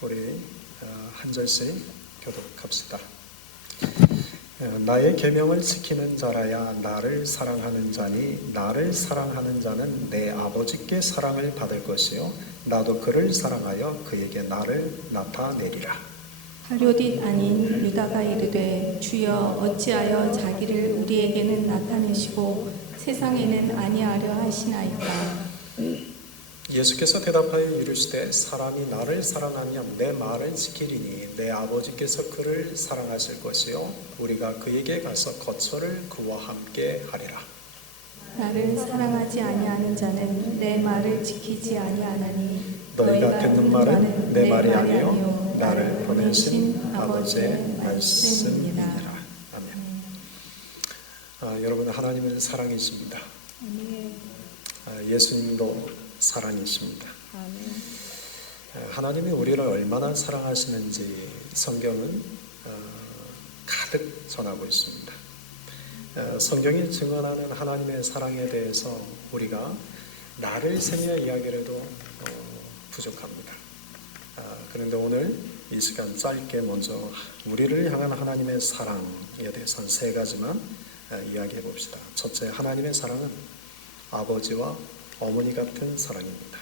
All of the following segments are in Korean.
우리 한 절씩 교독합시다. 나의 계명을 지키는 자라야 나를 사랑하는 자니 나를 사랑하는 자는 내 아버지께 사랑을 받을 것이요 나도 그를 사랑하여 그에게 나를 나타내리라. 하료딧 아닌 유다가 이르되 주여 어찌하여 자기를 우리에게는 나타내시고 세상에는 아니하려 하시나이까. 예수께서 대답하여 이르시되 사람이 나를 사랑하면 내 말을 지키리니 내 아버지께서 그를 사랑하실 것이요 우리가 그에게 가서 거처를 그와 함께 하리라. 나를 사랑하지 아니하는 자는 내 말을 지키지 아니하나니 너희가 듣는 말은 내 말이 아니요 나를 보내신 아버지의 말씀이니라. 아멘. 여러분, 하나님은 사랑이십니다. 예수님도 사랑이십니다. 하나님이 우리를 얼마나 사랑하시는지 성경은 가득 전하고 있습니다. 성경이 증언하는 하나님의 사랑에 대해서 우리가 나를 세며 이야기를 해도 부족합니다. 그런데 오늘 이 시간 짧게 먼저 우리를 향한 하나님의 사랑에 대해서 세 가지만 이야기해 봅시다. 첫째, 하나님의 사랑은 아버지와 어머니 같은 사랑입니다.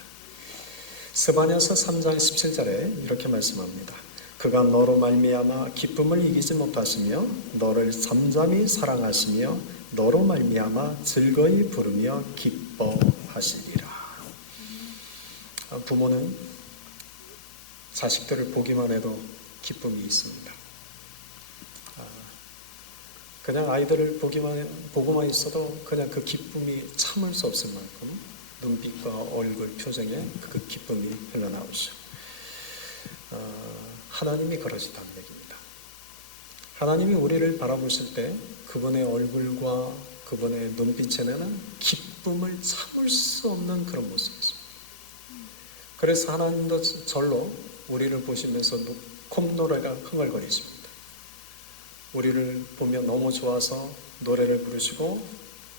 스바냐서 3장 17절에 이렇게 말씀합니다. 그가 너로 말미암아 기쁨을 이기지 못하시며 너를 잠잠히 사랑하시며 너로 말미암아 즐거이 부르며 기뻐하시리라. 부모는 자식들을 보기만 해도 기쁨이 있습니다. 그냥 아이들을 보고만 있어도 그냥 그 기쁨이 참을 수 없을 만큼 눈빛과 얼굴 표정에 그 기쁨이 흘러나오죠. 하나님이 그러시다는 얘기입니다. 하나님이 우리를 바라보실 때 그분의 얼굴과 그분의 눈빛에는 기쁨을 참을 수 없는 그런 모습이죠. 그래서 하나님도 절로 우리를 보시면서 콧노래가 흥얼거리십니다. 우리를 보면 너무 좋아서 노래를 부르시고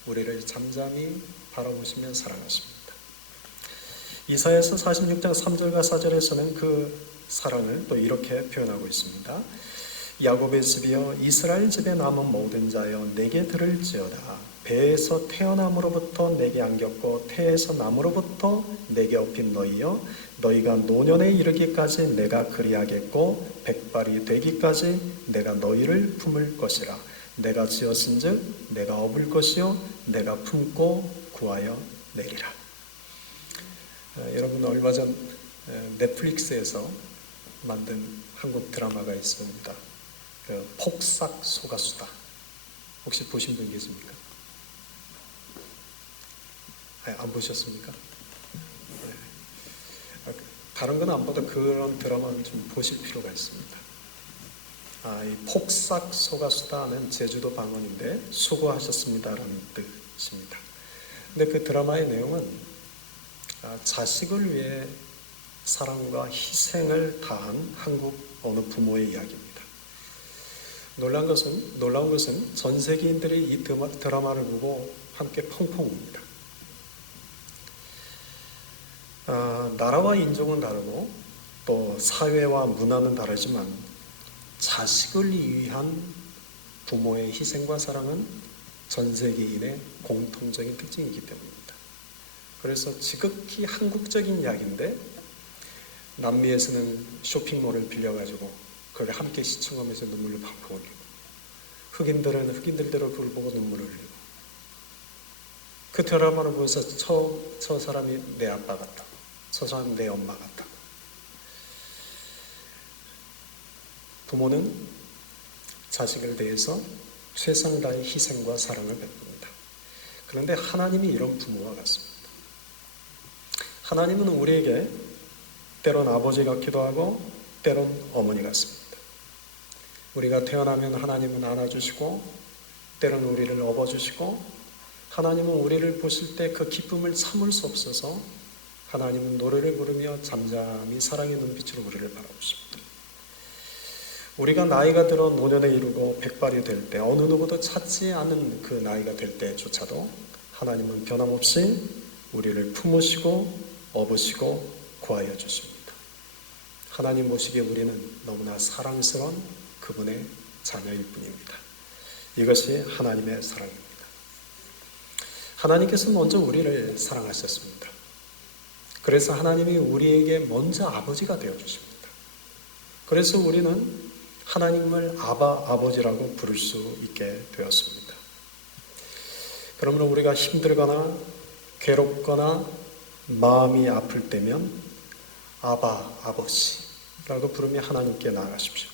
우리를 잠잠히 바라보시며 사랑하십니다. 이사야서 46장 3절과 4절에서는 그 사랑을 또 이렇게 표현하고 있습니다. 야곱의 집이여 이스라엘 집에 남은 모든 자여 내게 들을지어다. 배에서 태어남으로부터 내게 안겼고 태에서 남으로부터 내게 업힌 너희여 너희가 노년에 이르기까지 내가 그리하겠고 백발이 되기까지 내가 너희를 품을 것이라. 내가 지었은즉 내가 업을 것이요 내가 품고 구하여 내리라. 여러분, 얼마 전 넷플릭스에서 만든 한국 드라마가 있습니다. 폭삭 소가수다. 혹시 보신 분 계십니까? 안 보셨습니까? 다른 건 안 봐도 그런 드라마는 좀 보실 필요가 있습니다. 이 폭삭 소가수다는 제주도 방언인데 수고하셨습니다라는 뜻입니다. 근데 그 드라마의 내용은 자식을 위해 사랑과 희생을 다한 한국 어느 부모의 이야기입니다. 놀라운 것은 전 세계인들이 이 드라마를 보고 함께 펑펑 웁니다. 나라와 인종은 다르고 또 사회와 문화는 다르지만 자식을 위한 부모의 희생과 사랑은 전 세계인의 공통적인 특징이기 때문입니다. 그래서 지극히 한국적인 이야기인데 남미에서는 쇼핑몰을 빌려가지고 그걸 함께 시청하면서 눈물을 펑펑 흘리고 흑인들은 흑인들대로 그걸 보고 눈물을 흘리고 그 드라마를 보면서 저 사람이 내 아빠 같다. 저 사람이 내 엄마 같다. 부모는 자식을 대해서 최선을 다해 희생과 사랑을 베풉니다. 그런데 하나님이 이런 부모와 같습니다. 하나님은 우리에게 때론 아버지 같기도 하고 때론 어머니 같습니다. 우리가 태어나면 하나님은 안아주시고 때론 우리를 업어주시고 하나님은 우리를 보실 때 그 기쁨을 참을 수 없어서 하나님은 노래를 부르며 잠잠히 사랑의 눈빛으로 우리를 바라보십니다. 우리가 나이가 들어 노년에 이르고 백발이 될 때 어느 누구도 찾지 않은 그 나이가 될 때조차도 하나님은 변함없이 우리를 품으시고 업으시고 구하여 주십니다. 하나님 보시기에 우리는 너무나 사랑스러운 그분의 자녀일 뿐입니다. 이것이 하나님의 사랑입니다. 하나님께서 먼저 우리를 사랑하셨습니다. 그래서 하나님이 우리에게 먼저 아버지가 되어주십니다. 그래서 우리는 하나님을 아버지라고 부를 수 있게 되었습니다. 그러므로 우리가 힘들거나 괴롭거나 마음이 아플 때면 아버지라고 부르며 하나님께 나아가십시오.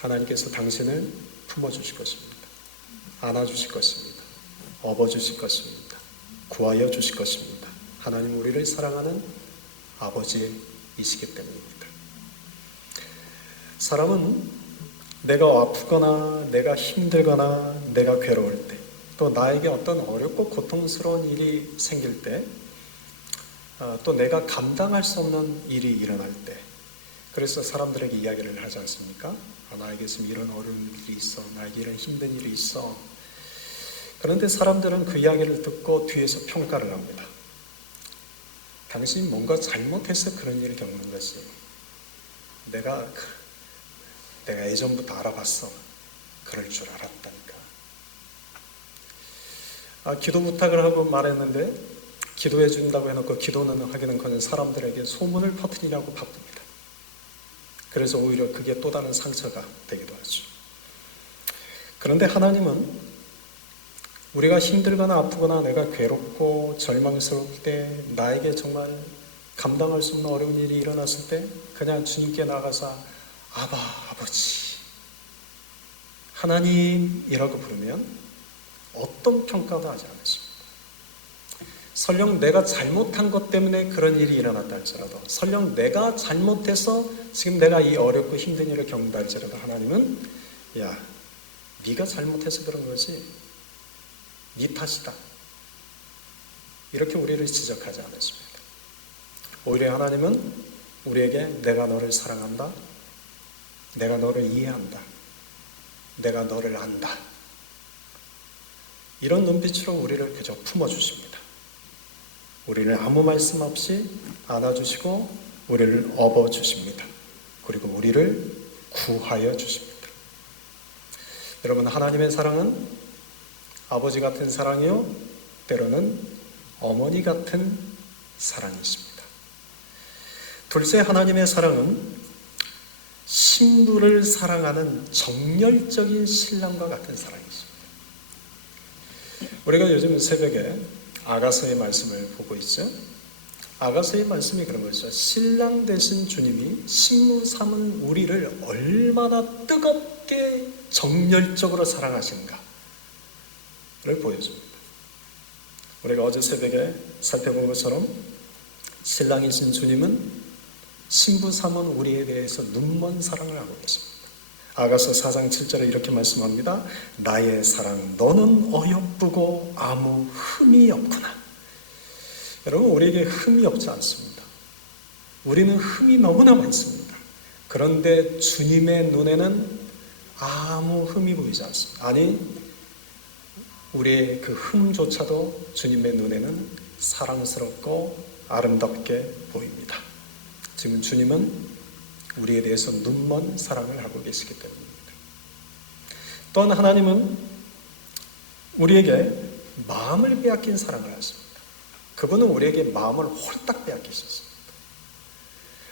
하나님께서 당신을 품어주실 것입니다. 안아주실 것입니다. 업어주실 것입니다. 구하여 주실 것입니다. 하나님 우리를 사랑하는 아버지이시기 때문입니다. 사람은 내가 아프거나 내가 힘들거나 내가 괴로울 때, 또 나에게 어떤 어렵고 고통스러운 일이 생길 때, 또 내가 감당할 수 없는 일이 일어날 때, 그래서 사람들에게 이야기를 하지 않습니까? 나에게 지금 이런 어려운 일이 있어, 나에게 이런 힘든 일이 있어. 그런데 사람들은 그 이야기를 듣고 뒤에서 평가를 합니다. 당신이 뭔가 잘못해서 그런 일을 겪는 것이, 내가 예전부터 알아봤어. 그럴 줄 알았다니까. 기도 부탁을 하고 말했는데 기도해 준다고 해놓고 기도는 하기는커녕 사람들에게 소문을 퍼뜨리려고 바쁩니다. 그래서 오히려 그게 또 다른 상처가 되기도 하죠. 그런데 하나님은 우리가 힘들거나 아프거나 내가 괴롭고 절망스러울 때, 나에게 정말 감당할 수 없는 어려운 일이 일어났을 때 그냥 주님께 나가서 아버지, 하나님이라고 부르면 어떤 평가도 하지 않으십니다. 설령 내가 잘못한 것 때문에 그런 일이 일어났다 할지라도, 설령 내가 잘못해서 지금 내가 이 어렵고 힘든 일을 겪는다 할지라도 하나님은 네가 잘못해서 그런 거지, 네 탓이다, 이렇게 우리를 지적하지 않으십니다. 오히려 하나님은 우리에게 내가 너를 사랑한다, 내가 너를 이해한다, 내가 너를 안다, 이런 눈빛으로 우리를 그저 품어주십니다. 우리를 아무 말씀 없이 안아주시고 우리를 업어주십니다. 그리고 우리를 구하여 주십니다. 여러분, 하나님의 사랑은 아버지 같은 사랑이요, 때로는 어머니 같은 사랑이십니다. 둘째, 하나님의 사랑은 신부를 사랑하는 정열적인 신랑과 같은 사랑이십니다. 우리가 요즘 새벽에 아가서의 말씀을 보고 있죠. 아가서의 말씀이 그런 것이죠. 신랑 되신 주님이 신부 삼은 우리를 얼마나 뜨겁게 정열적으로 사랑하신가를 보여줍니다. 우리가 어제 새벽에 살펴본 것처럼 신랑이신 주님은 신부 삼은 우리에 대해서 눈먼 사랑을 하고 계십니다. 아가서 4장 7절에 이렇게 말씀합니다. 나의 사랑, 너는 어여쁘고 아무 흠이 없구나. 여러분, 우리에게 흠이 없지 않습니다. 우리는 흠이 너무나 많습니다. 그런데 주님의 눈에는 아무 흠이 보이지 않습니다. 아니, 우리의 그 흠조차도 주님의 눈에는 사랑스럽고 아름답게 보입니다. 지금 주님은 우리에 대해서 눈먼 사랑을 하고 계시기 때문입니다. 또한 하나님은 우리에게 마음을 빼앗긴 사랑을 하십니다. 그분은 우리에게 마음을 홀딱 빼앗기셨습니다.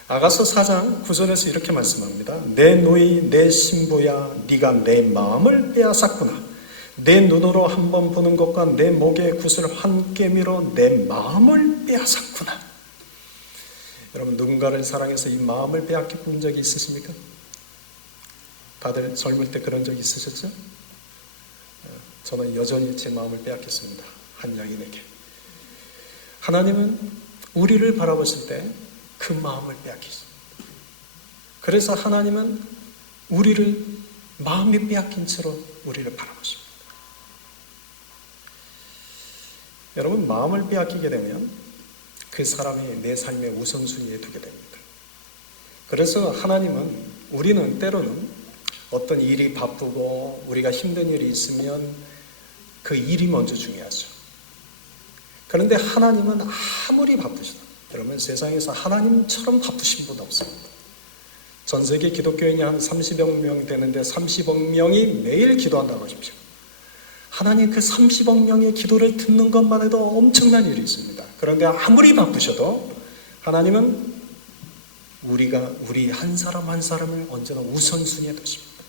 아가서 4장 9절에서 이렇게 말씀합니다. 내 노이 내 신부야, 네가 내 마음을 빼앗았구나. 내 눈으로 한번 보는 것과 내 목의 굿을 한 깨미로 내 마음을 빼앗았구나. 여러분, 누군가를 사랑해서 이 마음을 빼앗겨 본 적이 있으십니까? 다들 젊을 때 그런 적 있으셨죠? 저는 여전히 제 마음을 빼앗겼습니다. 한 여인에게. 하나님은 우리를 바라보실 때 그 마음을 빼앗기십니다. 그래서 하나님은 우리를 마음이 빼앗긴 채로 우리를 바라보십니다. 여러분, 마음을 빼앗기게 되면 그 사람이 내 삶의 우선순위에 두게 됩니다. 그래서 하나님은, 우리는 때로는 어떤 일이 바쁘고 우리가 힘든 일이 있으면 그 일이 먼저 중요하죠. 그런데 하나님은 아무리 바쁘셔도, 여러분, 세상에서 하나님처럼 바쁘신 분 없습니다. 전 세계 기독교인이 한 30억 명 되는데 30억 명이 매일 기도한다고 하십시오. 하나님 그 30억 명의 기도를 듣는 것만 해도 엄청난 일이 있습니다. 그런데 아무리 바쁘셔도 하나님은 우리 한 사람 한 사람을 언제나 우선순위에 두십니다.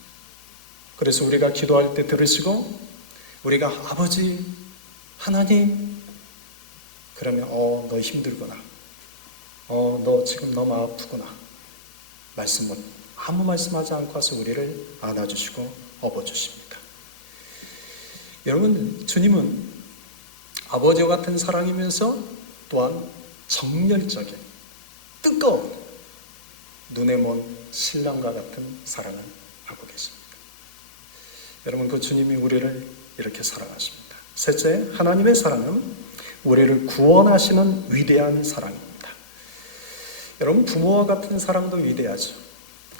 그래서 우리가 기도할 때 들으시고 우리가 아버지 하나님 그러면 너 힘들구나. 너 지금 너무 아프구나. 아무 말씀하지 않고 와서 우리를 안아주시고 업어주십니다. 여러분, 주님은 아버지와 같은 사랑이면서 또한 정열적인 뜨거운 눈에 먼 신랑과 같은 사랑을 하고 계십니다. 여러분, 그 주님이 우리를 이렇게 사랑하십니다. 셋째, 하나님의 사랑은 우리를 구원하시는 위대한 사랑입니다. 여러분, 부모와 같은 사랑도 위대하죠.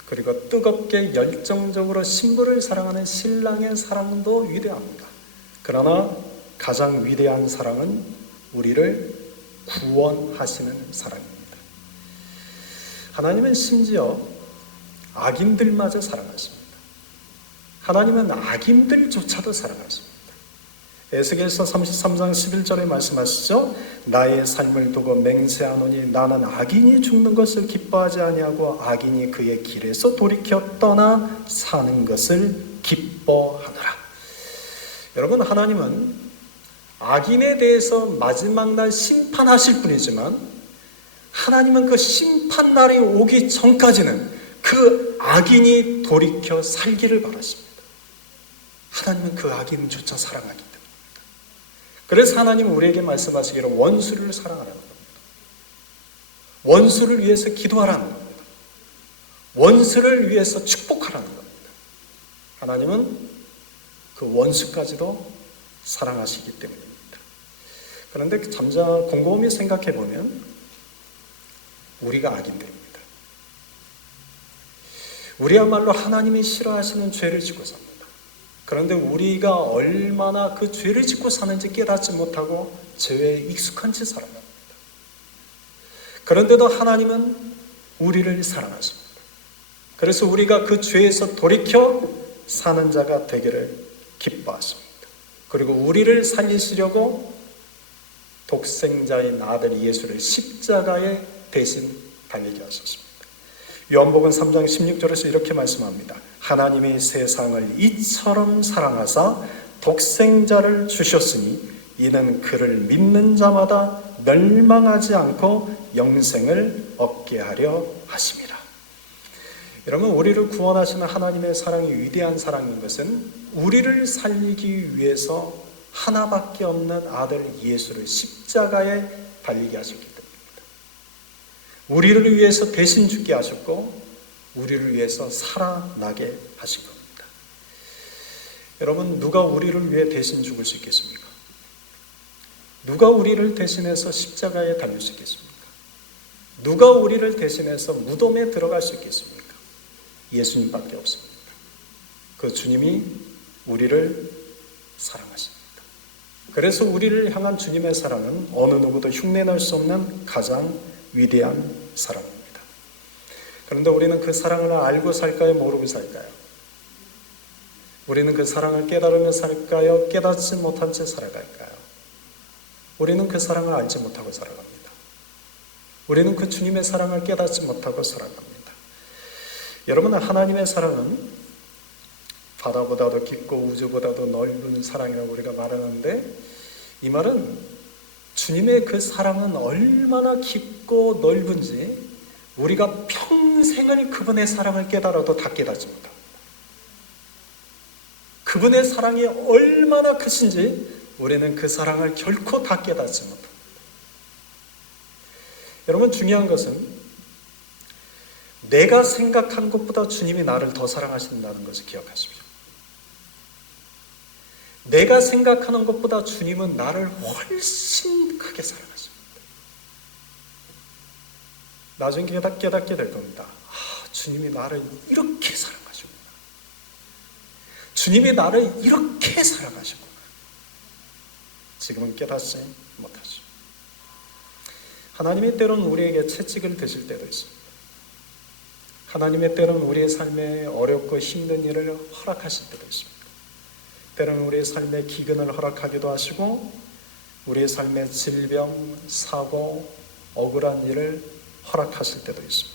그리고 뜨겁게 열정적으로 신부를 사랑하는 신랑의 사랑도 위대합니다. 그러나 가장 위대한 사랑은 우리를 구원하시는 사랑입니다. 하나님은 심지어 악인들마저 사랑하십니다. 하나님은 악인들조차도 사랑하십니다. 에스겔서 33장 11절에 말씀하시죠. 나의 삶을 두고 맹세하노니 나는 악인이 죽는 것을 기뻐하지 아니하고 악인이 그의 길에서 돌이켜 떠나 사는 것을 기뻐하노라. 여러분, 하나님은 악인에 대해서 마지막 날 심판하실 분이지만 하나님은 그 심판날이 오기 전까지는 그 악인이 돌이켜 살기를 바라십니다. 하나님은 그 악인조차 사랑하기 때문입니다. 그래서 하나님은 우리에게 말씀하시기를 원수를 사랑하라는 겁니다. 원수를 위해서 기도하라는 겁니다. 원수를 위해서 축복하라는 겁니다. 하나님은 그 원수까지도 사랑하시기 때문입니다. 그런데 곰곰이 생각해 보면 우리가 악인들입니다. 우리야말로 하나님이 싫어하시는 죄를 짓고 삽니다. 그런데 우리가 얼마나 그 죄를 짓고 사는지 깨닫지 못하고 죄에 익숙한 채 살아갑니다. 그런데도 하나님은 우리를 사랑하십니다. 그래서 우리가 그 죄에서 돌이켜 사는 자가 되기를 기뻐하십니다. 그리고 우리를 살리시려고 독생자인 아들 예수를 십자가에 대신 달리게 하셨습니다. 요한복음 3장 16절에서 이렇게 말씀합니다. 하나님이 세상을 이처럼 사랑하사 독생자를 주셨으니 이는 그를 믿는 자마다 멸망하지 않고 영생을 얻게 하려 하심이라. 여러분, 우리를 구원하시는 하나님의 사랑이 위대한 사랑인 것은 우리를 살리기 위해서 하나밖에 없는 아들 예수를 십자가에 달리게 하셨기 때문입니다. 우리를 위해서 대신 죽게 하셨고 우리를 위해서 살아나게 하신 겁니다. 여러분, 누가 우리를 위해 대신 죽을 수 있겠습니까? 누가 우리를 대신해서 십자가에 달릴 수 있겠습니까? 누가 우리를 대신해서 무덤에 들어갈 수 있겠습니까? 예수님밖에 없습니다. 그 주님이 우리를 사랑하십니다. 그래서 우리를 향한 주님의 사랑은 어느 누구도 흉내낼 수 없는 가장 위대한 사랑입니다. 그런데 우리는 그 사랑을 알고 살까요? 모르고 살까요? 우리는 그 사랑을 깨달으며 살까요? 깨닫지 못한 채 살아갈까요? 우리는 그 사랑을 알지 못하고 살아갑니다. 우리는 그 주님의 사랑을 깨닫지 못하고 살아갑니다. 여러분, 하나님의 사랑은 바다보다도 깊고 우주보다도 넓은 사랑이라고 우리가 말하는데, 이 말은 주님의 그 사랑은 얼마나 깊고 넓은지 우리가 평생을 그분의 사랑을 깨달아도 다 깨닫지 못합니다. 그분의 사랑이 얼마나 크신지 우리는 그 사랑을 결코 다 깨닫지 못합니다. 여러분, 중요한 것은 내가 생각한 것보다 주님이 나를 더 사랑하신다는 것을 기억하십시오. 내가 생각하는 것보다 주님은 나를 훨씬 크게 사랑하십니다. 나중에 깨닫게 될 겁니다. 주님이 나를 이렇게 사랑하시구나. 주님이 나를 이렇게 사랑하시구나. 지금은 깨닫지 못하죠. 하나님이 때로는 우리에게 채찍을 드실 때도 있습니다. 하나님의 때로는 우리의 삶에 어렵고 힘든 일을 허락하실 때도 있습니다. 때로는 우리의 삶에 기근을 허락하기도 하시고 우리의 삶에 질병, 사고, 억울한 일을 허락하실 때도 있습니다.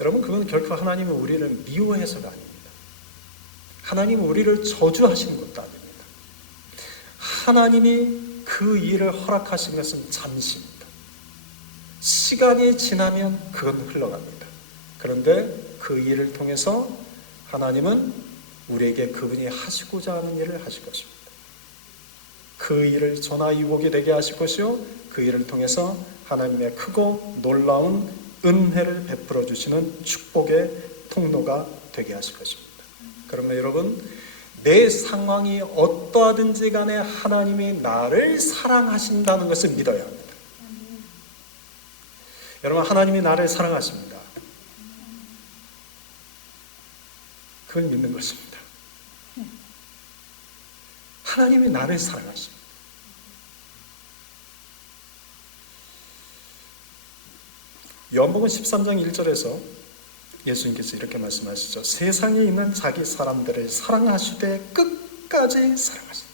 여러분, 그건 결코 하나님이 우리를 미워해서가 아닙니다. 하나님은 우리를 저주하시는 것도 아닙니다. 하나님이 그 일을 허락하신 것은 잠시입니다. 시간이 지나면 그건 흘러갑니다. 그런데 그 일을 통해서 하나님은 우리에게 그분이 하시고자 하는 일을 하실 것입니다. 그 일을 전화위복이 되게 하실 것이요, 그 일을 통해서 하나님의 크고 놀라운 은혜를 베풀어 주시는 축복의 통로가 되게 하실 것입니다. 그러면 여러분, 내 상황이 어떠하든지 간에 하나님이 나를 사랑하신다는 것을 믿어야 합니다. 여러분, 하나님이 나를 사랑하십니다. 그걸 믿는 것입니다. 하나님이 나를 사랑하십니다. 요한복음 13장 1절에서 예수님께서 이렇게 말씀하시죠. 세상에 있는 자기 사람들을 사랑하시되 끝까지 사랑하신다.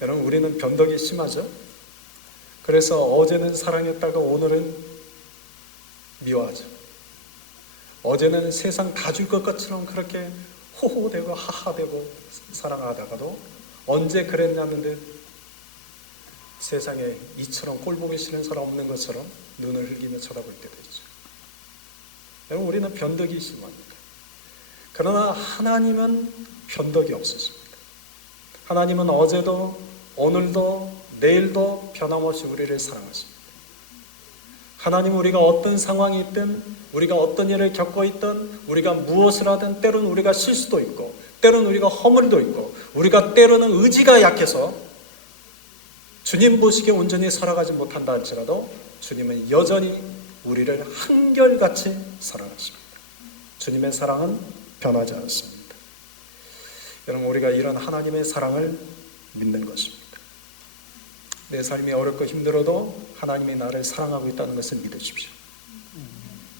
여러분, 우리는 변덕이 심하죠? 그래서 어제는 사랑했다가 오늘은 미워하죠. 어제는 세상 다 줄 것 것처럼 그렇게 호호되고 하하되고 사랑하다가도 언제 그랬냐는 듯 세상에 이처럼 꼴보기 싫은 사람 없는 것처럼 눈을 흘기며 쳐다볼 때도 있죠. 여러분, 우리는 변덕이 심합니다. 그러나 하나님은 변덕이 없으십니다. 하나님은 어제도 오늘도 내일도 변함없이 우리를 사랑하십니다. 하나님, 우리가 어떤 상황이 있든, 우리가 어떤 일을 겪고 있든, 우리가 무엇을 하든, 때로는 우리가 실수도 있고, 때로는 우리가 허물도 있고, 우리가 때로는 의지가 약해서 주님 보시기에 온전히 살아가지 못한다 할지라도 주님은 여전히 우리를 한결같이 사랑하십니다. 주님의 사랑은 변하지 않습니다. 여러분, 우리가 이런 하나님의 사랑을 믿는 것입니다. 내 삶이 어렵고 힘들어도 하나님이 나를 사랑하고 있다는 것을 믿으십시오.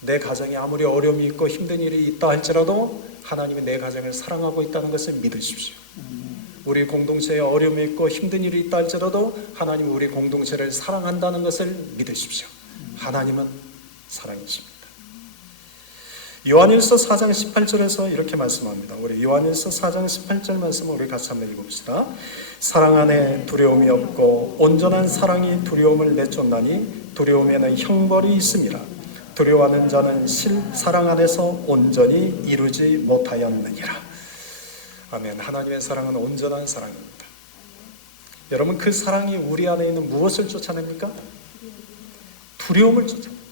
내 가정에 아무리 어려움이 있고 힘든 일이 있다 할지라도 하나님이 내 가정을 사랑하고 있다는 것을 믿으십시오. 우리 공동체에 어려움이 있고 힘든 일이 있다 할지라도 하나님이 우리 공동체를 사랑한다는 것을 믿으십시오. 하나님은 사랑이십니다. 요한일서 4장 18절에서 이렇게 말씀합니다. 우리 요한일서 4장 18절 말씀을 우리 같이 한번 읽어봅시다. 사랑 안에 두려움이 없고 온전한 사랑이 두려움을 내쫓나니 두려움에는 형벌이 있음이라. 두려워하는 자는 사랑 안에서 온전히 이루지 못하였느니라. 아멘. 하나님의 사랑은 온전한 사랑입니다. 여러분, 그 사랑이 우리 안에 있는 무엇을 쫓아냅니까? 두려움을 쫓아냅니다.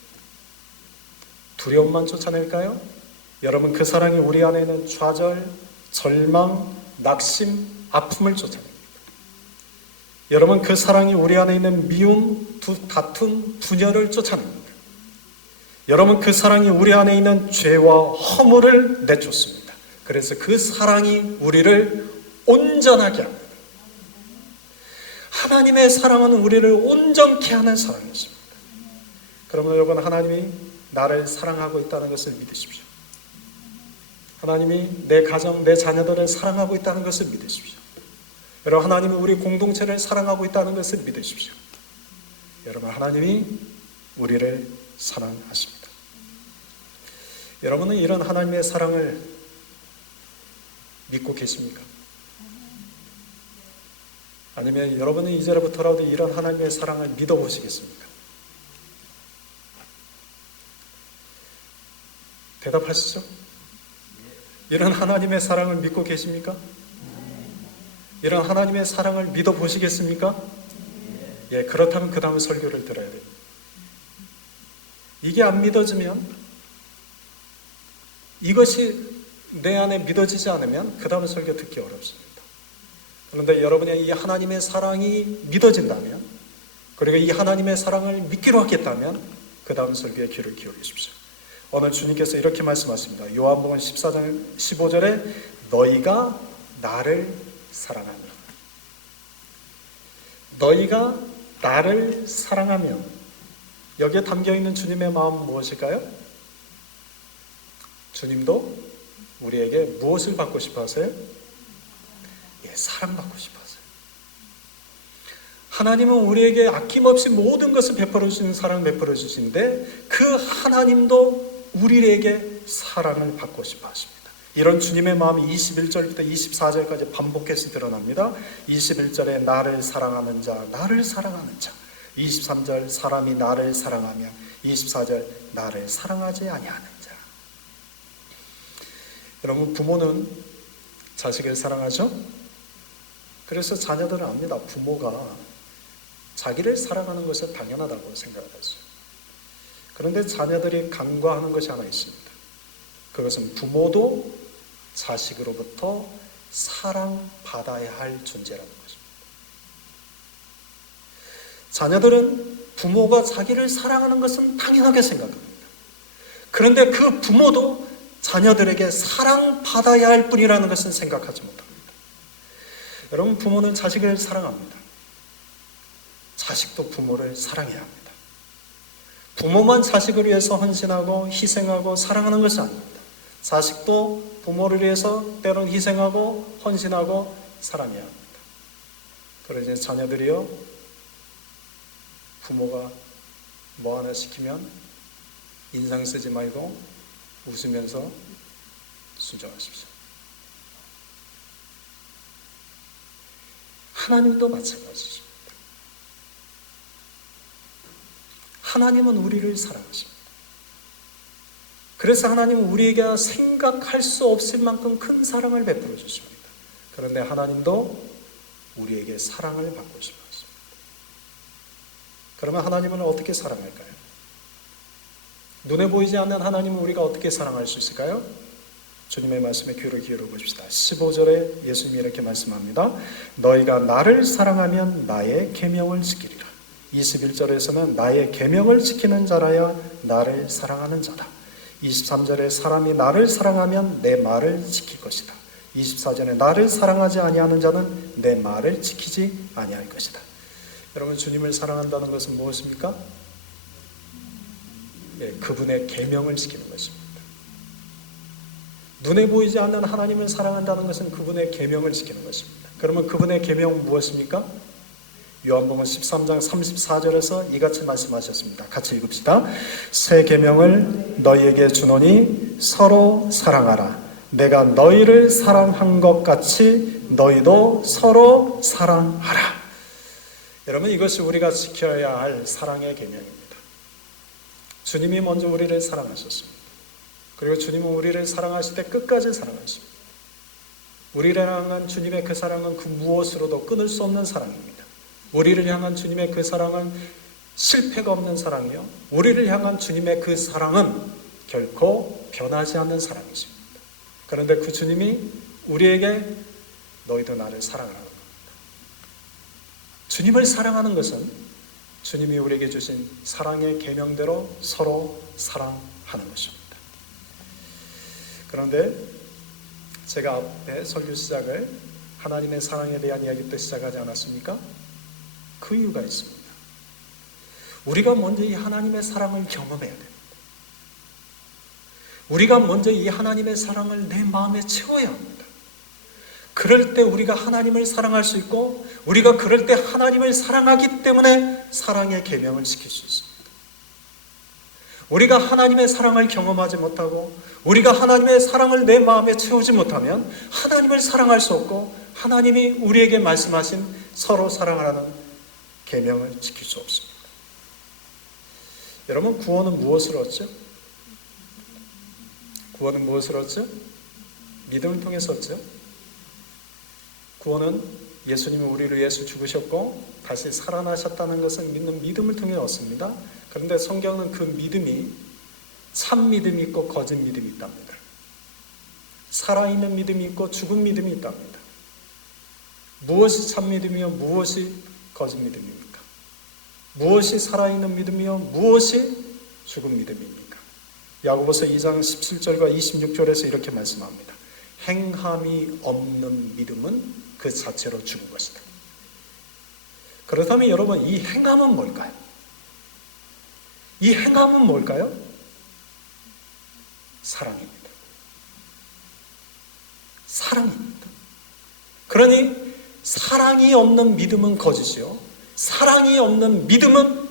두려움만 쫓아낼까요? 여러분, 그 사랑이 우리 안에 있는 좌절, 절망, 낙심, 아픔을 쫓아냅니다. 여러분, 그 사랑이 우리 안에 있는 미움, 다툼, 분열을 쫓아냅니다. 여러분, 그 사랑이 우리 안에 있는 죄와 허물을 내쫓습니다. 그래서 그 사랑이 우리를 온전하게 합니다. 하나님의 사랑은 우리를 온전케 하는 사랑이십니다. 그러면 여러분, 하나님이 나를 사랑하고 있다는 것을 믿으십시오. 하나님이 내 가정, 내 자녀들을 사랑하고 있다는 것을 믿으십시오. 여러분, 하나님이 우리 공동체를 사랑하고 있다는 것을 믿으십시오. 여러분, 하나님이 우리를 사랑하십니다. 여러분은 이런 하나님의 사랑을 믿고 계십니까? 아니면 여러분은 이제부터라도 이런 하나님의 사랑을 믿어보시겠습니까? 대답하시죠? 이런 하나님의 사랑을 믿고 계십니까? 이런 하나님의 사랑을 믿어보시겠습니까? 예, 그렇다면 그 다음 설교를 들어야 됩니다. 이게 안 믿어지면, 이것이 내 안에 믿어지지 않으면 그 다음 설교 듣기 어렵습니다. 그런데 여러분의 이 하나님의 사랑이 믿어진다면, 그리고 이 하나님의 사랑을 믿기로 하겠다면 그 다음 설교에 귀를 기울이십시오. 오늘 주님께서 이렇게 말씀하십니다. 요한복음 14장 15절에 너희가 나를 사랑하면, 너희가 나를 사랑하면, 여기에 담겨있는 주님의 마음은 무엇일까요? 주님도 우리에게 무엇을 받고 싶어 하세요? 예, 사랑받고 싶어 하세요. 하나님은 우리에게 아낌없이 모든 것을 베풀어 주시는 사랑을 베풀어 주시는데 그 하나님도 우리에게 사랑을 받고 싶어 하십니다. 이런 주님의 마음이 21절부터 24절까지 반복해서 드러납니다. 21절에 나를 사랑하는 자, 나를 사랑하는 자. 23절 사람이 나를 사랑하며 24절 나를 사랑하지 아니하는 자. 여러분, 부모는 자식을 사랑하죠? 그래서 자녀들은 압니다. 부모가 자기를 사랑하는 것이 당연하다고 생각하죠. 그런데 자녀들이 간과하는 것이 하나 있습니다. 그것은 부모도 자식으로부터 사랑받아야 할 존재라는 것입니다. 자녀들은 부모가 자기를 사랑하는 것은 당연하게 생각합니다. 그런데 그 부모도 자녀들에게 사랑받아야 할 뿐이라는 것은 생각하지 못합니다. 여러분, 부모는 자식을 사랑합니다. 자식도 부모를 사랑해야 합니다. 부모만 자식을 위해서 헌신하고 희생하고 사랑하는 것이 아닙니다. 자식도 부모를 위해서 때론 희생하고 헌신하고 사랑해야 합니다. 그러자 자녀들이요, 부모가 뭐 하나 시키면 인상 쓰지 말고 웃으면서 순종하십시오. 하나님도 마찬가지입니다. 하나님은 우리를 사랑하십니다. 그래서 하나님은 우리가 생각할 수 없을 만큼 큰 사랑을 베풀어 주십니다. 그런데 하나님도 우리에게 사랑을 받고 싶어 하십니다. 그러면 하나님은 어떻게 사랑할까요? 눈에 보이지 않는 하나님은 우리가 어떻게 사랑할 수 있을까요? 주님의 말씀에 귀를 기울여 보십시다. 15절에 예수님이 이렇게 말씀합니다. 너희가 나를 사랑하면 나의 계명을 지키리라. 21절에서는 나의 계명을 지키는 자라야 나를 사랑하는 자다. 23절에 사람이 나를 사랑하면 내 말을 지킬 것이다. 24절에 나를 사랑하지 아니하는 자는 내 말을 지키지 아니할 것이다. 여러분, 주님을 사랑한다는 것은 무엇입니까? 예, 그분의 계명을 지키는 것입니다. 눈에 보이지 않는 하나님을 사랑한다는 것은 그분의 계명을 지키는 것입니다. 그러면 그분의 계명은 무엇입니까? 요한복음 13장 34절에서 이같이 말씀하셨습니다. 같이 읽읍시다. 새 계명을 너희에게 주노니 서로 사랑하라. 내가 너희를 사랑한 것 같이 너희도 서로 사랑하라. 여러분, 이것이 우리가 지켜야 할 사랑의 계명입니다. 주님이 먼저 우리를 사랑하셨습니다. 그리고 주님은 우리를 사랑하실 때 끝까지 사랑하십니다. 우리를 향한 주님의 그 사랑은 그 무엇으로도 끊을 수 없는 사랑입니다. 우리를 향한 주님의 그 사랑은 실패가 없는 사랑이요, 우리를 향한 주님의 그 사랑은 결코 변하지 않는 사랑이십니다. 그런데 그 주님이 우리에게 너희도 나를 사랑하라는 겁니다. 주님을 사랑하는 것은 주님이 우리에게 주신 사랑의 계명대로 서로 사랑하는 것입니다. 그런데 제가 앞에 설교 시작을 하나님의 사랑에 대한 이야기부터 시작하지 않았습니까? 그 이유가 있습니다. 우리가 먼저 이 하나님의 사랑을 경험해야 됩니다. 우리가 먼저 이 하나님의 사랑을 내 마음에 채워야 합니다. 그럴 때 우리가 하나님을 사랑할 수 있고, 우리가 그럴 때 하나님을 사랑하기 때문에 사랑의 계명을 지킬 수 있습니다. 우리가 하나님의 사랑을 경험하지 못하고 우리가 하나님의 사랑을 내 마음에 채우지 못하면 하나님을 사랑할 수 없고, 하나님이 우리에게 말씀하신 서로 사랑하라는 계명을 지킬 수 없습니다. 여러분, 구원은 무엇을 얻죠? 구원은 무엇을 얻죠? 믿음을 통해서 얻죠. 구원은 예수님이 우리를 위해서 죽으셨고 다시 살아나셨다는 것을 믿는 믿음을 통해 얻습니다. 그런데 성경은 그 믿음이 참 믿음이 있고 거짓 믿음이 있답니다. 살아있는 믿음이 있고 죽은 믿음이 있답니다. 무엇이 참 믿음이요, 무엇이 거짓 믿음입니까? 무엇이 살아있는 믿음이요, 무엇이 죽은 믿음입니까? 야고보서 2장 17절과 26절에서 이렇게 말씀합니다. 행함이 없는 믿음은 그 자체로 죽은 것이다. 그렇다면 여러분, 이 행함은 뭘까요? 이 행함은 뭘까요? 사랑입니다. 사랑입니다. 그러니 사랑이 없는 믿음은 거짓이요, 사랑이 없는 믿음은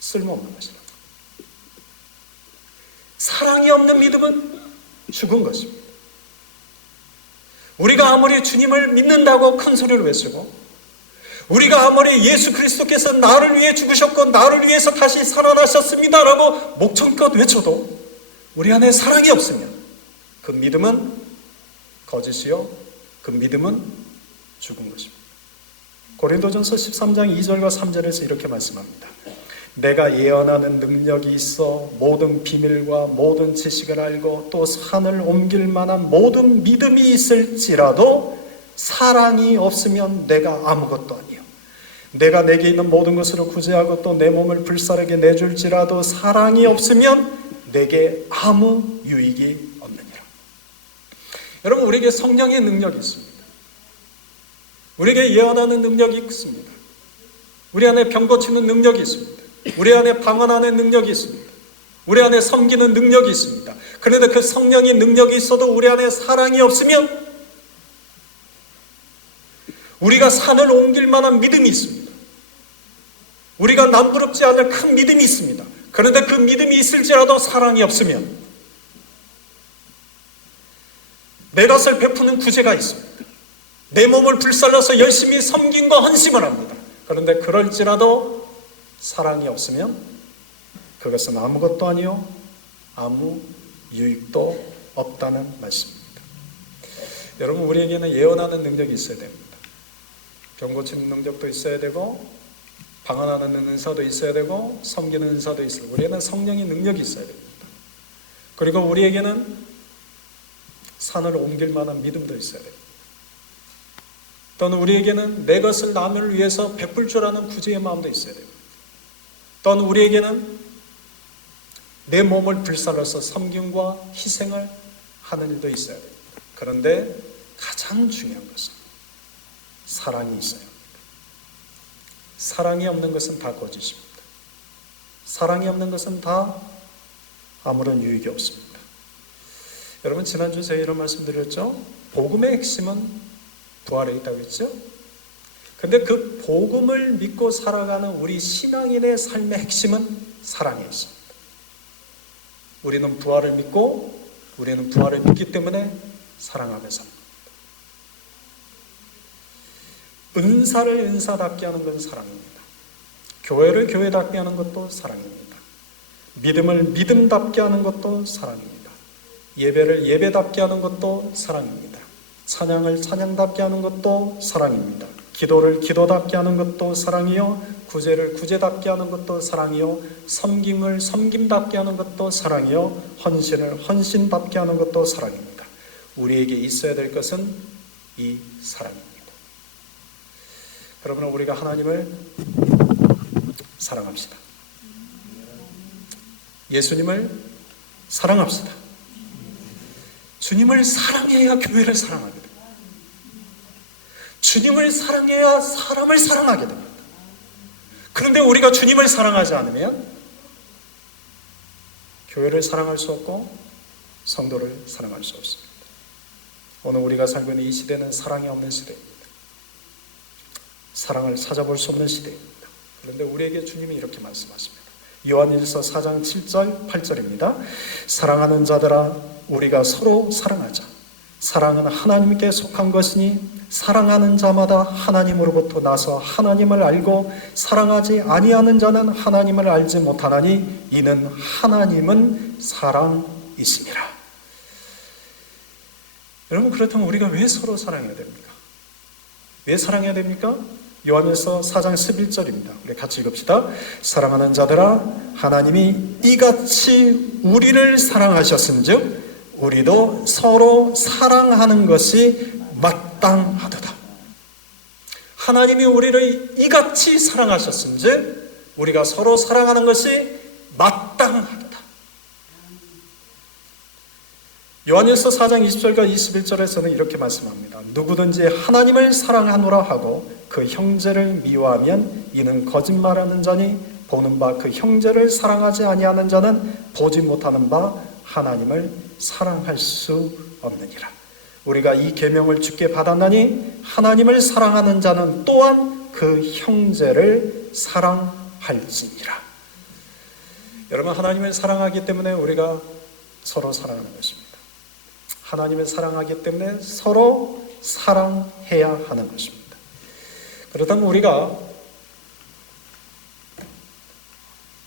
쓸모없는 것이다. 사랑이 없는 믿음은 죽은 것입니다. 우리가 아무리 주님을 믿는다고 큰 소리를 외치고, 우리가 아무리 예수 그리스도께서 나를 위해 죽으셨고 나를 위해서 다시 살아나셨습니다라고 목청껏 외쳐도 우리 안에 사랑이 없으면 그 믿음은 거짓이요, 그 믿음은 죽은 것입니다. 고린도전서 13장 2절과 3절에서 이렇게 말씀합니다. 내가 예언하는 능력이 있어 모든 비밀과 모든 지식을 알고 또 산을 옮길 만한 모든 믿음이 있을지라도 사랑이 없으면 내가 아무것도 아니요, 내가 내게 있는 모든 것으로 구제하고 또 내 몸을 불사르게 내줄지라도 사랑이 없으면 내게 아무 유익이 없느니라. 여러분, 우리에게 성령의 능력이 있습니다. 우리에게 예언하는 능력이 있습니다. 우리 안에 병 고치는 능력이 있습니다. 우리 안에 방언하는 능력이 있습니다. 우리 안에 섬기는 능력이 있습니다. 그런데 그 성령의 능력이 있어도 우리 안에 사랑이 없으면 우리가 산을 옮길 만한 믿음이 있습니다. 우리가 남부럽지 않을 큰 믿음이 있습니다. 그런데 그 믿음이 있을지라도 사랑이 없으면 내 것을 베푸는 구제가 있습니다. 내 몸을 불살라서 열심히 섬김과 헌신을 합니다. 그런데 그럴지라도 사랑이 없으면 그것은 아무것도 아니요, 아무 유익도 없다는 말씀입니다. 여러분, 우리에게는 예언하는 능력이 있어야 됩니다. 병 고치는 능력도 있어야 되고, 방언하는 은사도 있어야 되고, 섬기는 은사도 있어야 되고, 우리에게는 성령의 능력이 있어야 됩니다. 그리고 우리에게는 산을 옮길 만한 믿음도 있어야 됩니다. 또는 우리에게는 내 것을 남을 위해서 베풀 줄 아는 구제의 마음도 있어야 됩니다. 또는 우리에게는 내 몸을 불살라서 섬김과 희생을 하는 일도 있어야 됩니다. 그런데 가장 중요한 것은 사랑이 있어야 합니다. 사랑이 없는 것은 다 거짓입니다. 사랑이 없는 것은 다 아무런 유익이 없습니다. 여러분, 지난주 제가 이런 말씀 드렸죠? 복음의 핵심은 부활에 있다고 했죠? 근데 그 복음을 믿고 살아가는 우리 신앙인의 삶의 핵심은 사랑에 있습니다. 우리는 부활을 믿고, 우리는 부활을 믿기 때문에 사랑하며 삽니다. 은사를 은사답게 하는 건 사랑입니다. 교회를 교회답게 하는 것도 사랑입니다. 믿음을 믿음답게 하는 것도 사랑입니다. 예배를 예배답게 하는 것도 사랑입니다. 찬양을 찬양답게 하는 것도 사랑입니다. 기도를 기도답게 하는 것도 사랑이요, 구제를 구제답게 하는 것도 사랑이요, 섬김을 섬김답게 하는 것도 사랑이요, 헌신을 헌신답게 하는 것도 사랑입니다. 우리에게 있어야 될 것은 이 사랑입니다. 그러므로 우리가 하나님을 사랑합시다. 예수님을 사랑합시다. 주님을 사랑해야 교회를 사랑하게 됩니다. 주님을 사랑해야 사람을 사랑하게 됩니다. 그런데 우리가 주님을 사랑하지 않으면 교회를 사랑할 수 없고 성도를 사랑할 수 없습니다. 오늘 우리가 살고 있는 이 시대는 사랑이 없는 시대입니다. 사랑을 찾아볼 수 없는 시대입니다. 그런데 우리에게 주님이 이렇게 말씀하십니다. 요한일서 4장 7절 8절입니다. 사랑하는 자들아, 우리가 서로 사랑하자. 사랑은 하나님께 속한 것이니 사랑하는 자마다 하나님으로부터 나서 하나님을 알고 사랑하지 아니하는 자는 하나님을 알지 못하나니 이는 하나님은 사랑이시니라. 여러분, 그렇다면 우리가 왜 서로 사랑해야 됩니까? 왜 사랑해야 됩니까? 요한일서 4장 11절입니다. 우리 같이 읽읍시다. 사랑하는 자들아, 하나님이 이같이 우리를 사랑하셨은즉 우리도 서로 사랑하는 것이 마땅하도다. 하나님이 우리를 이같이 사랑하셨은즉 우리가 서로 사랑하는 것이 마땅하도다. 요한일서 4장 20절과 21절에서는 이렇게 말씀합니다. 누구든지 하나님을 사랑하노라 하고 그 형제를 미워하면 이는 거짓말하는 자니 보는 바 그 형제를 사랑하지 아니하는 자는 보지 못하는 바 하나님을 사랑할 수 없느니라. 우리가 이 계명을 주께 받았나니 하나님을 사랑하는 자는 또한 그 형제를 사랑할지니라. 여러분, 하나님을 사랑하기 때문에 우리가 서로 사랑하는 것입니다. 하나님을 사랑하기 때문에 서로 사랑해야 하는 것입니다. 그렇다면 우리가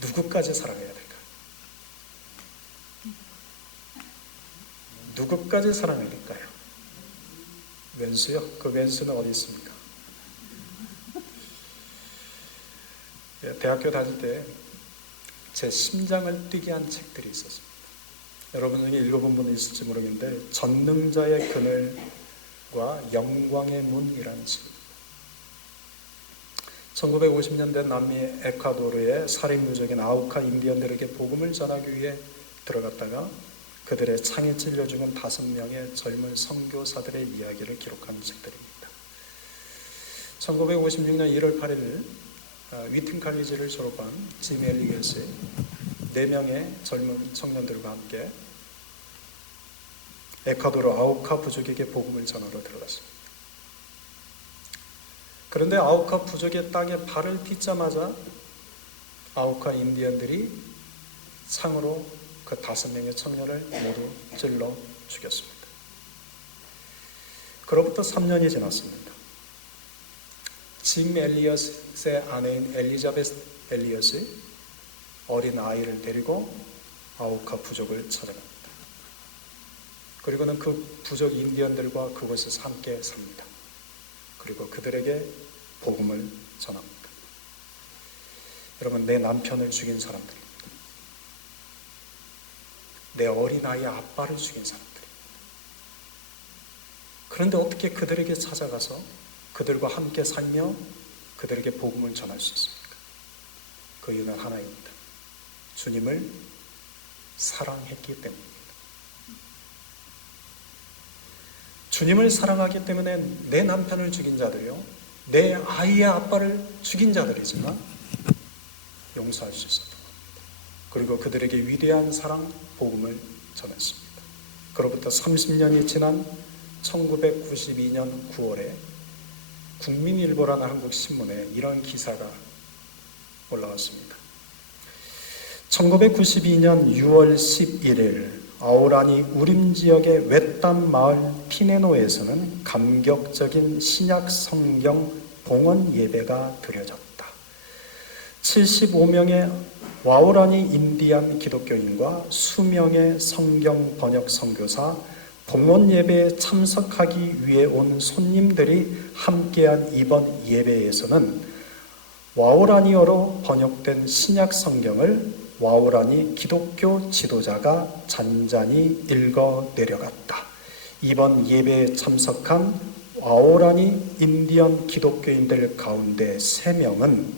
누구까지 사랑해야 될까요? 누구까지 사랑해야 될까요? 왼수요? 그 왼수는 어디 있습니까? 대학교 다닐 때 제 심장을 뛰게 한 책들이 있었습니다. 여러분 중에 읽어본 분이 있을지 모르겠는데 전능자의 그늘과 영광의 문이라는 책입니다. 1950년대 남미 에콰도르의 살인무적인 아우카 인디언들에게 복음을 전하기 위해 들어갔다가 그들의 창에 찔려 죽은 5명의 젊은 선교사들의 이야기를 기록한 책들입니다. 1956년 1월 8일 위튼 칼리지를 졸업한 짐 엘리엇이 4명의 젊은 청년들과 함께 에콰도르 아우카 부족에게 복음을 전하러 들어갔습니다. 그런데 아우카 부족의 땅에 발을 딛자마자 아우카 인디언들이 창으로 그 5명의 청년을 모두 찔러 죽였습니다. 그로부터 3년이 지났습니다. 짐 엘리엇의 아내인 엘리자베스 엘리엇이 어린 아이를 데리고 아우카 부족을 찾아갑니다. 그리고는 그 부족 인디언들과 그곳에서 함께 삽니다. 그리고 그들에게 복음을 전합니다. 여러분, 내 남편을 죽인 사람들입니다. 내 어린아이의 아빠를 죽인 사람들입니다. 그런데 어떻게 그들에게 찾아가서 그들과 함께 살며 그들에게 복음을 전할 수 있습니까? 그 이유는 하나입니다. 주님을 사랑했기 때문입니다. 주님을 사랑하기 때문에 내 남편을 죽인 자들이요, 내 아이의 아빠를 죽인 자들이지만 용서할 수 있었던 겁니다. 그리고 그들에게 위대한 사랑, 복음을 전했습니다. 그로부터 30년이 지난 1992년 9월에 국민일보라는 한국 신문에 이런 기사가 올라왔습니다. 1992년 6월 11일 아우라니 우림 지역의 외딴 마을 피네노에서는 감격적인 신약 성경 봉헌 예배가 드려졌다. 75명의 와오라니 인디안 기독교인과 수명의 성경 번역 선교사, 봉헌 예배에 참석하기 위해 온 손님들이 함께한 이번 예배에서는 와오라니어로 번역된 신약 성경을 와오라니 기독교 지도자가 잔잔히 읽어 내려갔다. 이번 예배에 참석한 와오라니 인디언 기독교인들 가운데 3명은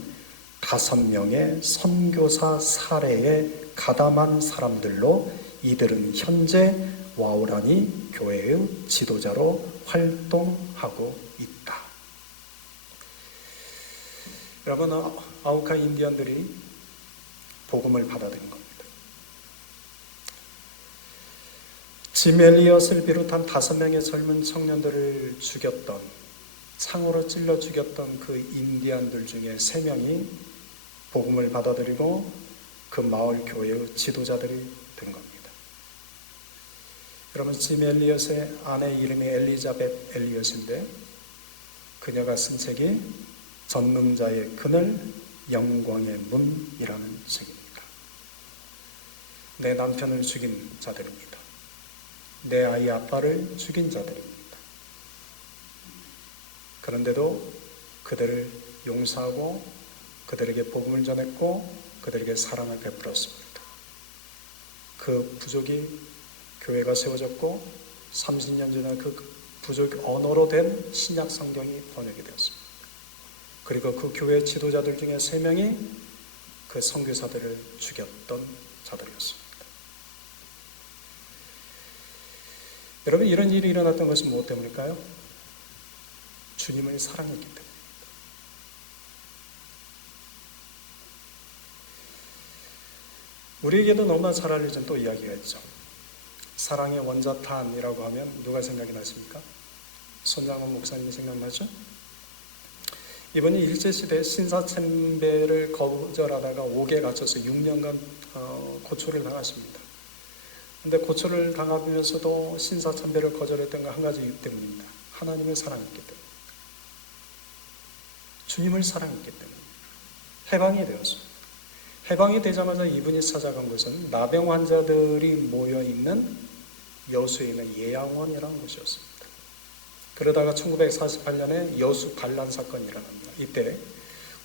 5명의 선교사 사례에 가담한 사람들로 이들은 현재 와오라니 교회의 지도자로 활동하고 있다. 여러분, 아우카 인디언들이 복음을 받아들인 겁니다. 짐 엘리엇을 비롯한 5명의 젊은 청년들을 죽였던, 창으로 찔러 죽였던 그 인디안들 중에 3명이 복음을 받아들이고 그 마을 교회의 지도자들이 된 겁니다. 여러분, 짐 엘리엇의 아내 이름이 엘리자벳 엘리엇인데 그녀가 쓴 책이 전능자의 그늘, 영광의 문이라는 책입니다. 내 남편을 죽인 자들입니다. 내 아이 아빠를 죽인 자들입니다. 그런데도 그들을 용서하고 그들에게 복음을 전했고 그들에게 사랑을 베풀었습니다. 그 부족이 교회가 세워졌고 30년 전에 그 부족 언어로 된 신약 성경이 번역이 되었습니다. 그리고 그 교회 지도자들 중에 3명이 그 선교사들을 죽였던 자들이었습니다. 여러분, 이런 일이 일어났던 것은 무엇 때문일까요? 주님을 사랑했기 때문입니다. 우리에게도 너무나 잘 알려진 또 이야기가 있죠. 사랑의 원자탄이라고 하면 누가 생각이 나십니까? 손장원 목사님이 생각나죠? 이분이 일제시대 신사참배를 거절하다가 옥에 갇혀서 6년간 고초를 당하십니다. 근데 고초를 당하면서도 신사참배를 거절했던 건 한 가지 이유 때문입니다. 하나님을 사랑했기 때문에, 주님을 사랑했기 때문에 해방이 되었습니다. 해방이 되자마자 이분이 찾아간 곳은 나병 환자들이 모여있는 여수에 있는 예양원이라는 곳이었습니다. 그러다가 1948년에 여수 반란 사건이 일어납니다. 이때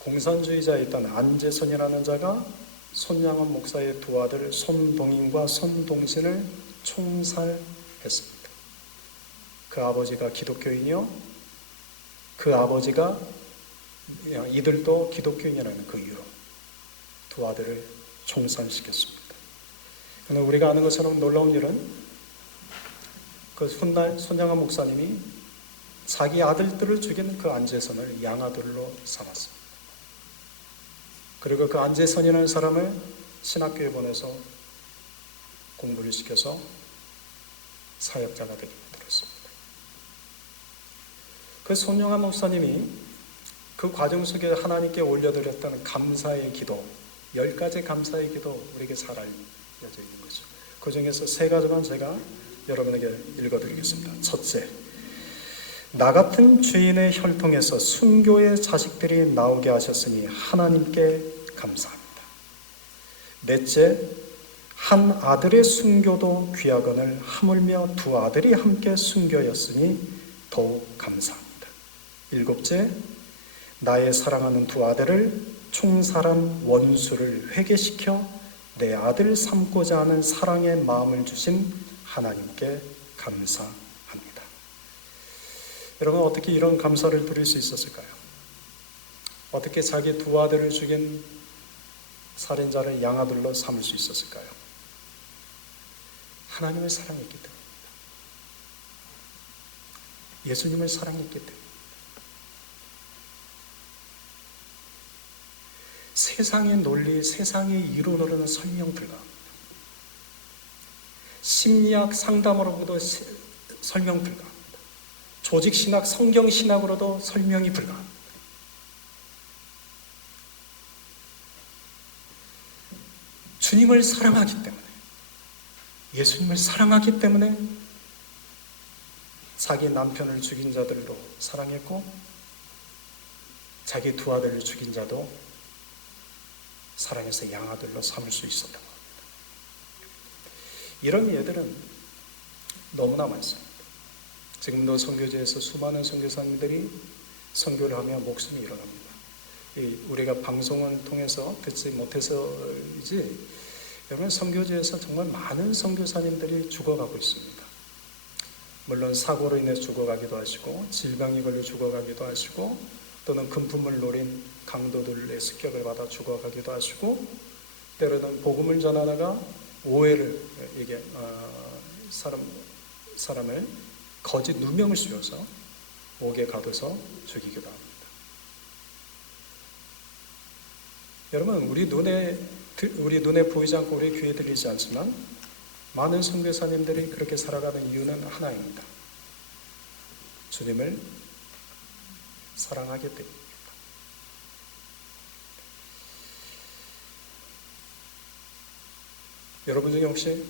공산주의자였던 안재선이라는 자가 손양원 목사의 두 아들 손동인과 손동신을 총살했습니다. 그 아버지가 기독교인이요, 그 아버지가 이들도 기독교인이라는 그 이유로 두 아들을 총살시켰습니다. 그러나 우리가 아는 것처럼 놀라운 일은 그 손양원 목사님이 자기 아들들을 죽인 그 안재선을 양아들로 삼았습니다. 그리고 그 안재선이라는 사람을 신학교에 보내서 공부를 시켜서 사역자가 되게 만들었습니다. 그 손영환 목사님이 그 과정 속에 하나님께 올려드렸던 감사의 기도, 10가지 감사의 기도 우리에게 잘 알려져 있는 거죠. 그 중에서 3가지만 제가 여러분에게 읽어드리겠습니다. 첫째, 나 같은 주인의 혈통에서 순교의 자식들이 나오게 하셨으니 하나님께 감사합니다. 넷째, 한 아들의 순교도 귀하거늘 하물며 두 아들이 함께 순교였으니 더욱 감사합니다. 일곱째, 나의 사랑하는 두 아들을 총살한 원수를 회개시켜 내 아들 삼고자 하는 사랑의 마음을 주신 하나님께 감사합니다. 여러분, 어떻게 이런 감사를 드릴 수 있었을까요? 어떻게 자기 두 아들을 죽인 살인자를 양아들로 삼을 수 있었을까요? 하나님을 사랑했기 때문입니다. 예수님을 사랑했기 때문입니다. 세상의 논리, 세상의 이론으로는 설명 불가합니다. 심리학 상담으로도 설명 불가합니다. 조직신학, 성경신학으로도 설명이 불가합니다. 주님을 사랑하기 때문에, 예수님을 사랑하기 때문에 자기 남편을 죽인 자들도 사랑했고 자기 두 아들을 죽인 자도 사랑해서 양아들로 삼을 수 있었던 겁니다. 이런 예들은 너무나 많습니다. 지금도 선교제에서 수많은 선교사님들이 선교를 하며 목숨이 일어납니다. 우리가 방송을 통해서 듣지 못해서이지 여러분, 선교제에서 정말 많은 선교사님들이 죽어가고 있습니다. 물론 사고로 인해 죽어가기도 하시고 질병이 걸려 죽어가기도 하시고 또는 금품을 노린 강도들의 습격을 받아 죽어가기도 하시고 때로는 복음을 전하다가 오해를 사람을 거짓 누명을 씌워서 옥에 가둬서 죽이기도 합니다. 여러분, 우리 눈에 보이지 않고 우리 귀에 들리지 않지만 많은 선교사님들이 그렇게 살아가는 이유는 하나입니다. 주님을 사랑하기 때문입니다. 여러분 중에 혹시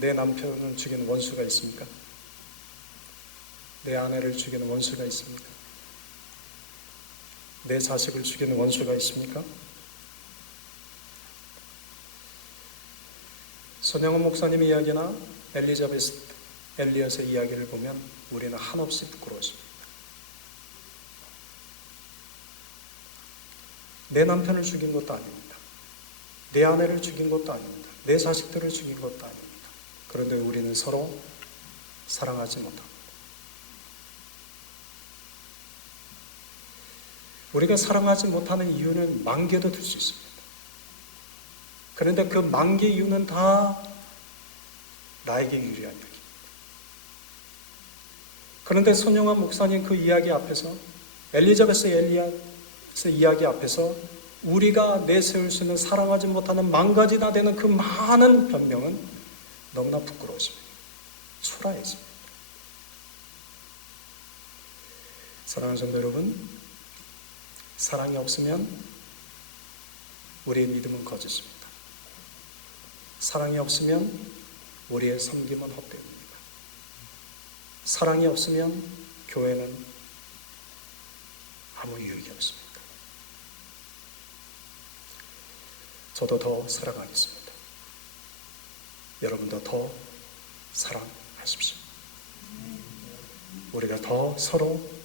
내 남편을 죽이는 원수가 있습니까? 내 아내를 죽이는 원수가 있습니까? 내 자식을 죽이는 원수가 있습니까? 손영원 목사님 이야기나 엘리자베스, 엘리엇의 이야기를 보면 우리는 한없이 부끄러워집니다. 내 남편을 죽인 것도 아닙니다. 내 아내를 죽인 것도 아닙니다. 내 자식들을 죽인 것도 아닙니다. 그런데 우리는 서로 사랑하지 못합니다. 우리가 사랑하지 못하는 이유는 만개도 들 수 있습니다. 그런데 그 만개 이유는 다 나에게 유리한 얘기입니다. 그런데 손영환 목사님 그 이야기 앞에서, 엘리자베스 엘리앗의 이야기 앞에서 우리가 내세울 수 있는 사랑하지 못하는 10,000가지나 되는 그 많은 변명은 너무나 부끄러우십니다. 초라해집니다. 사랑하는 성도 여러분, 사랑이 없으면 우리의 믿음은 거짓입니다. 사랑이 없으면 우리의 섬김은 헛되입니다. 사랑이 없으면 교회는 아무 유익이 없습니다. 저도 더 살아가겠습니다. 여러분도 더 사랑하십시오. 우리가 더 서로